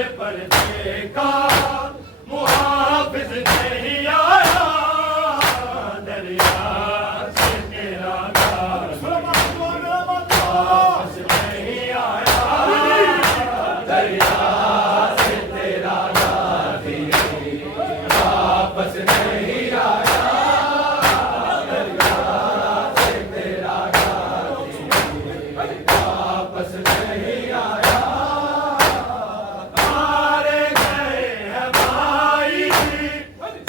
तेरे पर्दे का मुहाफिज नहीं आया, दरिया से तेरा गाजी वापस नहीं आया, दरिया से तेरा गाजी वापस नहीं आया, दरिया से तेरा गाजी वापस नहीं आया। मारे गए हैं भाई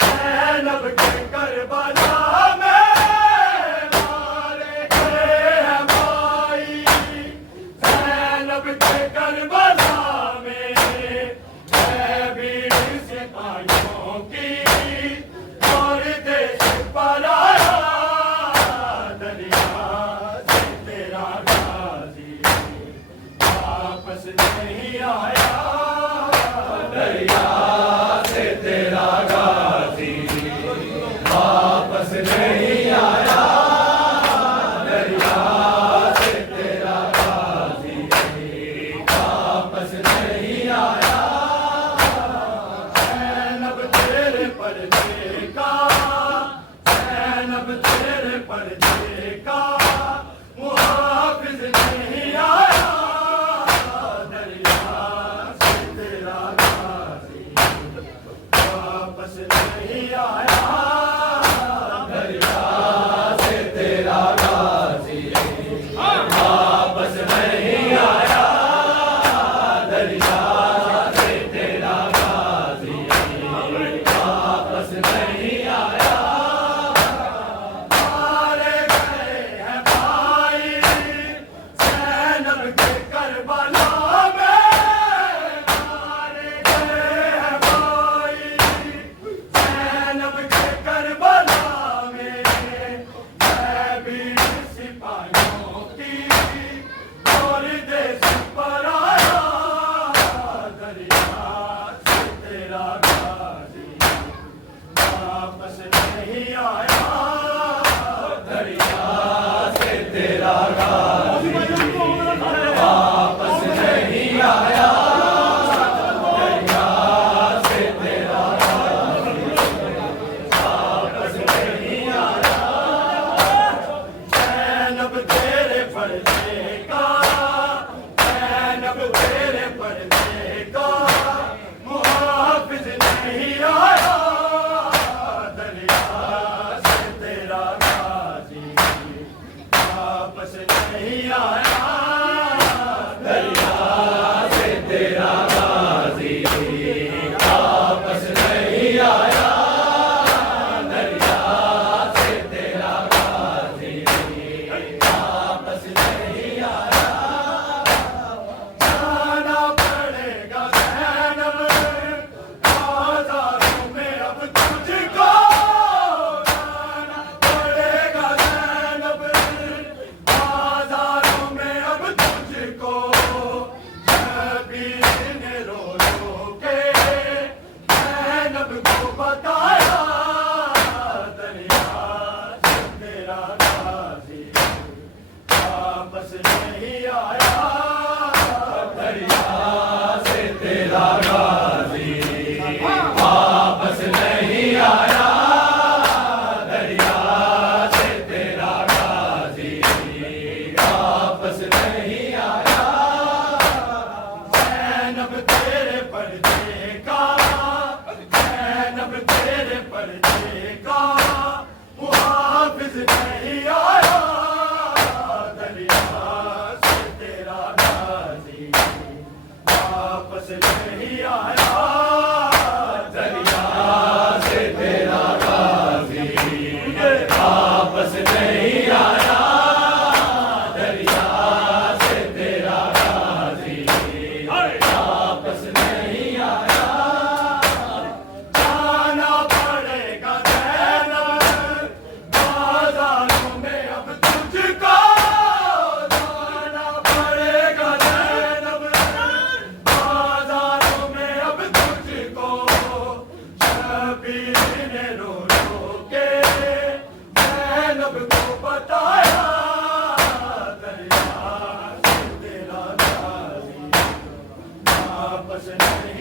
ज़ैनब के करबला में, मारे गए हैं भाई ज़ैनब के करबला में, है वीर सिपाहियों की और देश पर आया, दरिया से तेरा गाजी वापस नहीं आया, दरिया से तेरा गाजी वापस नहीं आया, दरिया से तेरा गाजी वापस नहीं आया। ज़ैनब तेरे पर्दे का, ज़ैनब तेरे पर्दे का मुहाफिज नहीं आया, दरिया से तेरा गाजी वापस नहीं आया, दरिया से तेरा गाजी वापस नहीं आया, दरिया से तेरा गाजी वापस नहीं आया। मारे गए हैं भाई ज़ैनब के करबला में, मारे गए हैं भाई ज़ैनब के करबला में, है वीर सिपाहियों की और देश पर आया, दरिया से तेरा गाजी वापस नहीं आया, दरिया से तेरा गाजी वापस नहीं आया, दरिया से तेरा गाजी वापस नहीं आया। ज़ैनब तेरे पर्दे का, ज़ैनब तेरे पर्दे का मुहाफिज नहीं आया, दरिया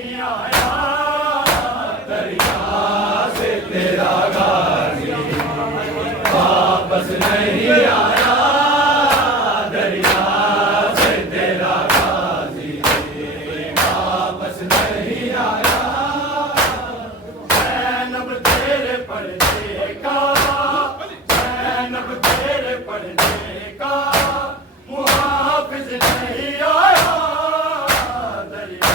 नहीं आया दरिया से तेरा गाजी वापस नहीं आया दरिया से तेरा गाजी वापस नहीं आया ज़ैनब तेरे पर्दे का ज़ैनब तेरे पर्दे का मुहाफिज नहीं आया दरिया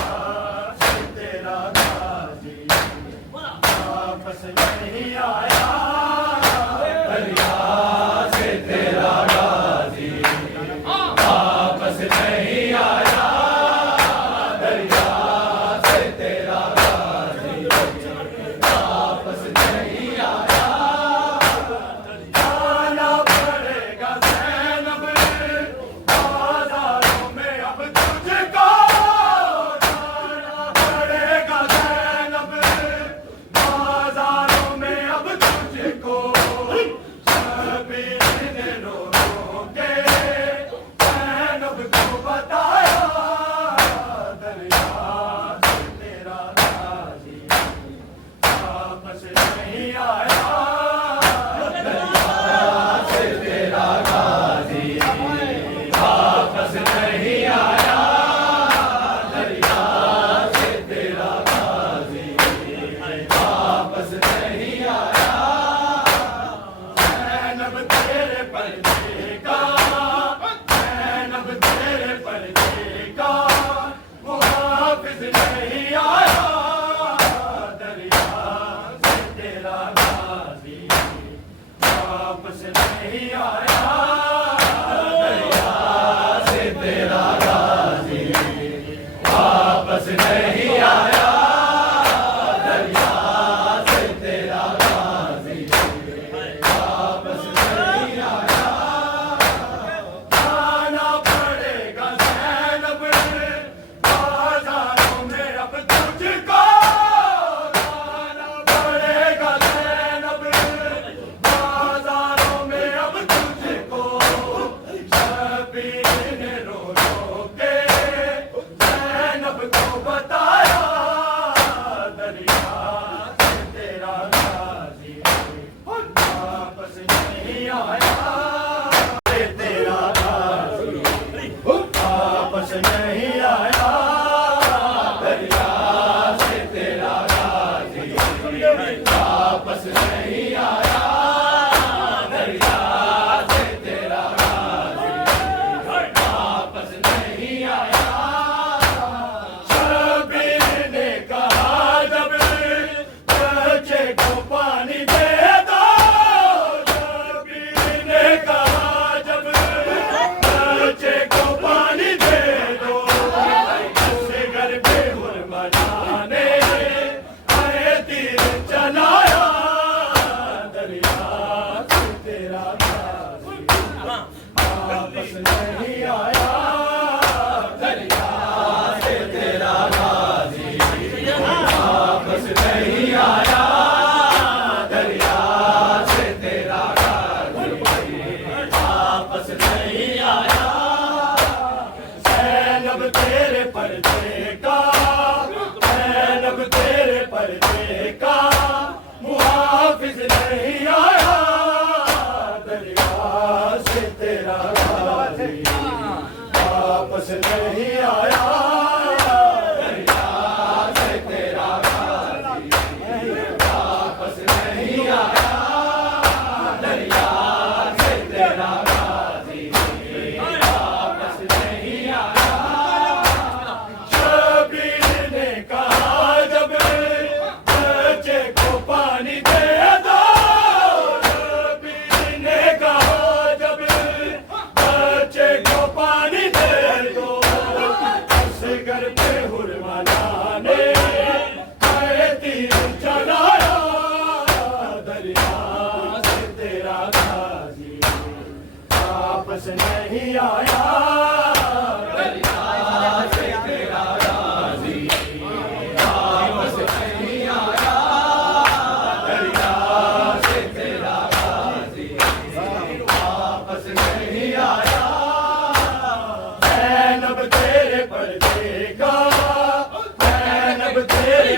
से तेरा गाजी वापस नहीं आया दरिया से तेरा गाजी वापस नहीं आया दरिया से तेरा गाजी वापस नहीं आया जाना पड़ेगा ज़ैनब बाजारों में अब तुझको जाना पड़ेगा ज़ैनब बाजारों में अब तुझको शबीर ने रो रो के ज़ैनब को बताया दरिया से तेरा गाजी वापस नहीं आया दरिया से तेरा गाजी वापस नहीं आया दरिया से तेरा गाजी वापस नहीं आया ज़ैनब तेरे पर्दे का ज़ैनब तेरे पर्दे का मुहाफिज नहीं आया दरिया से तेरा गाजी वापस नहीं आया दरिया से तेरा गाजी वापस नहीं आया दरिया से तेरा गाजी वापस नहीं आया जाना पड़ेगा ज़ैनब बाजारों में अब तुझको जाना पड़ेगा ज़ैनब बाजारों में अब तुझको शबीर ने रो रो के ज़ैनब को बताया दरिया से तेरा गाजी वापस नहीं आया से तेरा गाजी वापस नहीं आया दरिया से तेरा गाजी वापस नहीं आया दरिया से तेरा गाजी वापस नहीं आया शबीर ने कहा जब बच्चे को पानी दे दो शबीर ने कहा जब बच्चे को पानी दे दो असगर पे हुर बनाने आए तीर चलाया दरिया से तेरा गाजी वापस नहीं आया दरिया से तेरा गाजी वापस नहीं आया दरिया से तेरा गाजी वापस नहीं आया ज़ैनब तेरे पर्दे का ज़ैनब तेरे पर्दे का मुहाफिज नहीं आया दरिया से तेरा गाजी वापस नहीं आया दरिया से तेरा गाजी वापस नहीं आया दरिया से तेरा गाजी वापस नहीं आया शबीर ने कहा जब बच्चे को पानी दे दो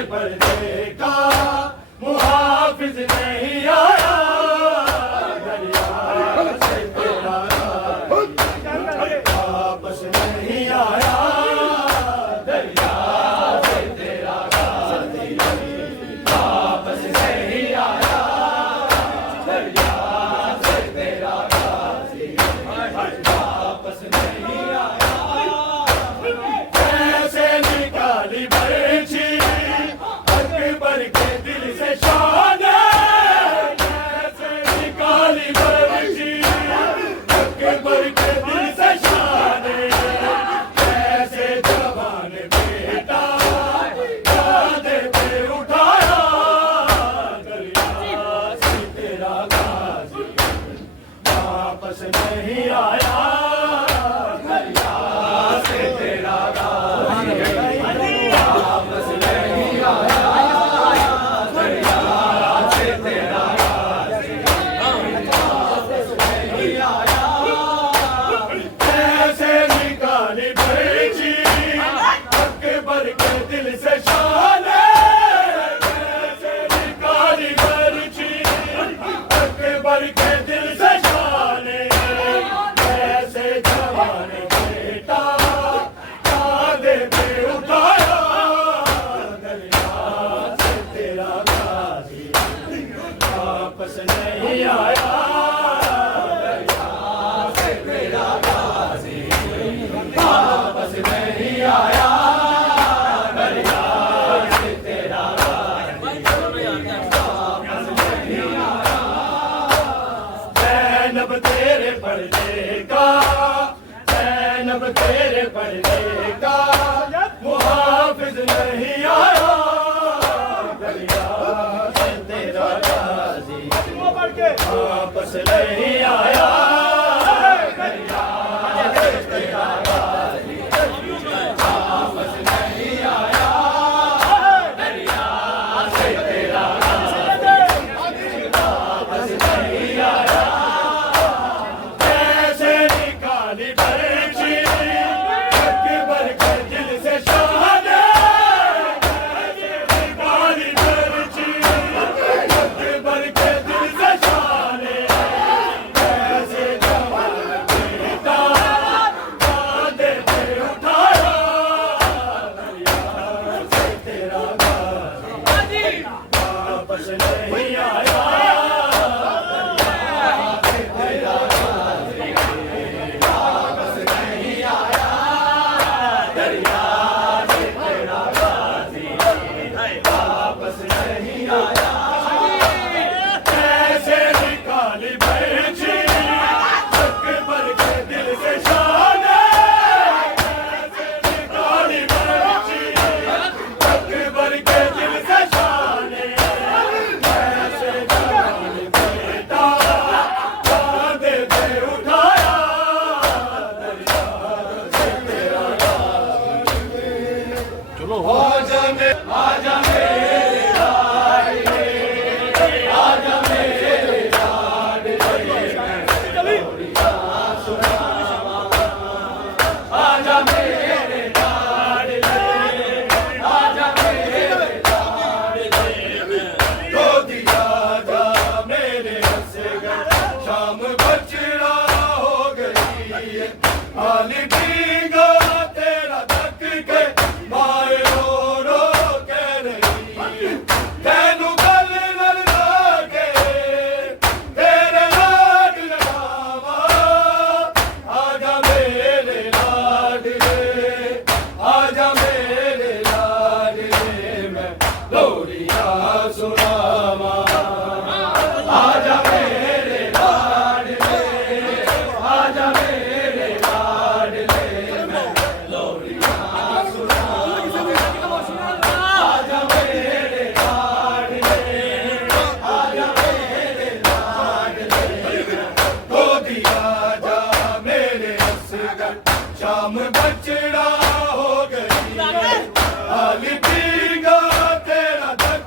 पर्दे का मुहाफिज नहीं आया, दरिया से तेरा वापस नहीं आया, दरिया से तेरा वापस नहीं आया, दरिया से तेरा वापस नहीं आया। कैसे निकाली बर्छी अकबर के दिल से शान, कैसे निकाली बर्छी अकबर के दिल से शान, कैसे जवान बेटा कांधे पे उठाया, दरिया से तेरा गाजी वापस नहीं आया, दरिया से तेरा गाजी वापस नहीं आया, दरिया से तेरा गाजी वापस नहीं आया। कैसे निकाली बर्छी अकबर के दिल से शान, कैसे निकाली बर्छी अकबर के दिल से शान, कैसे जवान बेटा कांधे पे उठाया, दरिया से तेरा गाजी वापस नहीं आया, दरिया से तेरा गाजी वापस नहीं आया, दरिया से तेरा गाजी वापस नहीं आया। ज़ैनब तेरे पर्दे का, ज़ैनब तेरे पर्दे का मुहाफिज नहीं आया, दरिया से तेरा गाजी वापस नहीं आया, दरिया से तेरा गाजी वापस नहीं आया, दरिया से तेरा गाजी वापस नहीं आया। कैसे निकाली बर्छी अकबर के दिल से शान, कैसे निकाली बर्छी अकबर के दिल से शान, कैसे जवान बेटा कांधे पे उठाया, दरिया से तेरा गाजी वापस नहीं आया, दरिया से तेरा गाजी वापस नहीं आया। कैसे निकाली बर्छी अकबर के दिल से शान, कैसे निकाली बर्छी अकबर के दिल से शान, कैसे जवान बेटा कांधे पे उठाया, दरिया से तेरा आजा मेरे लाडले, आजा मेरे लाडले, लोरियां सुनावा, आजा मेरे लाडले, आजा मेरे लाडले, दो दिया जा मेरे असगर, शाम बचड़ा हो गई है, आली पींगा तेरा तक के माए रो रो कह रही है, तैनू गल नल लागे तेरे लाड लगावा, आजा मेरे लाडले, आजा मेरे लाडले, मैं लोरियां सुनावा, आजा मेरे लाडले, आजा मेरे लाडले, मैं लोरियां सुनावा, आजा मेरे लाडले, आजा मेरे लाडले, दो दिया जा मेरे असगर, शाम बचड़ा हो गई है, आली पींगा तेरा तक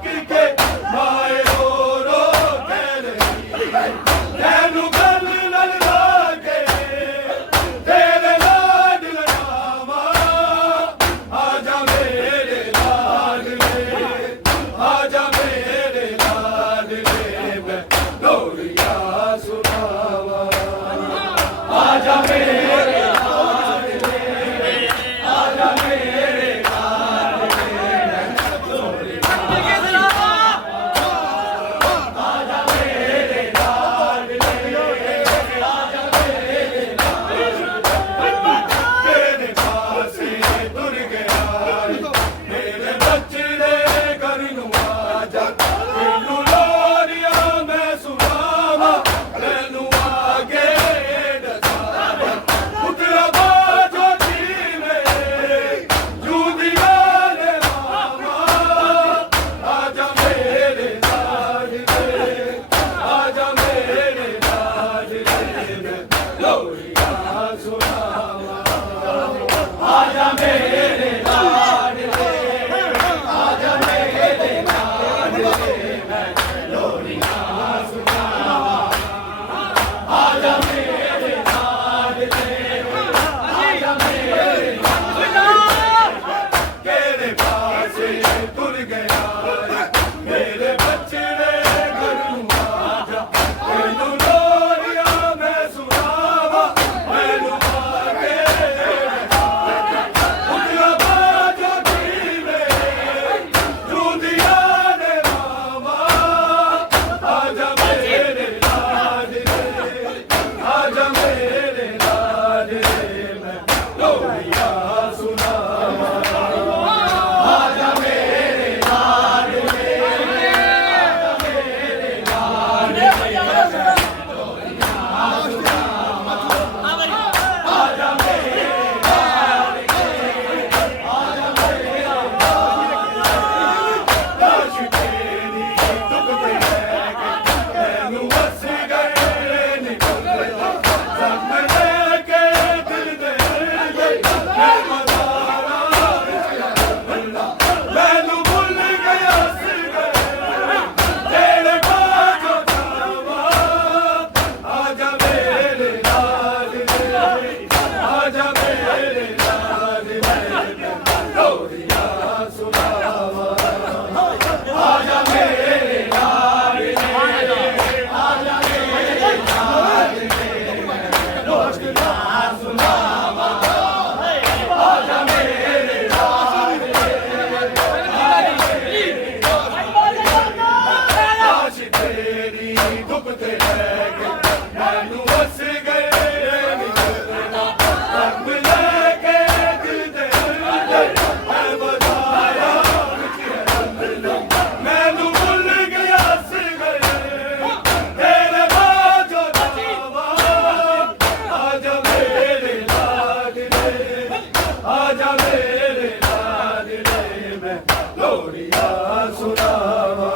सुनावा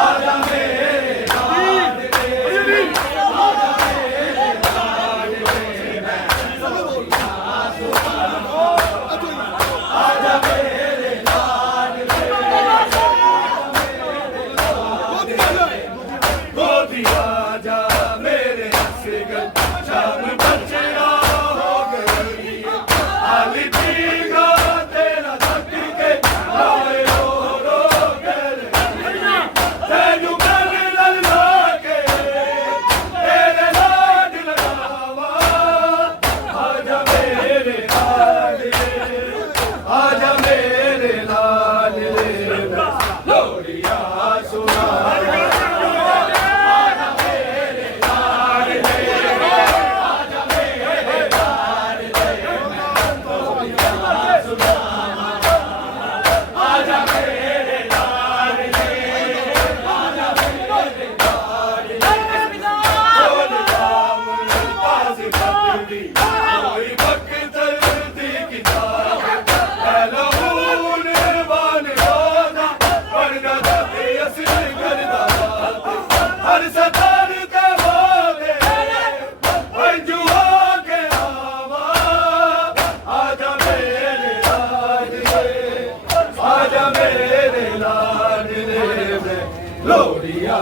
आजा मेरे लाडले आजा मेरे लाडले मैं लोरियां सुनावा आजा मेरे लाडले गोदी आजा मेरे असगल शाम बचड़ा हो गई आली दीगा तेरा थक के रोए रो कर तेनू कर लगा के तेरे लाड लगावा आजा मेरे लाडले आजा मेरे लाडले लोरियां सुनावा हर सतर ते बोले अंजुआ के आवा आजा मेरे लाडले आजा मेरे लाडले में लोरियां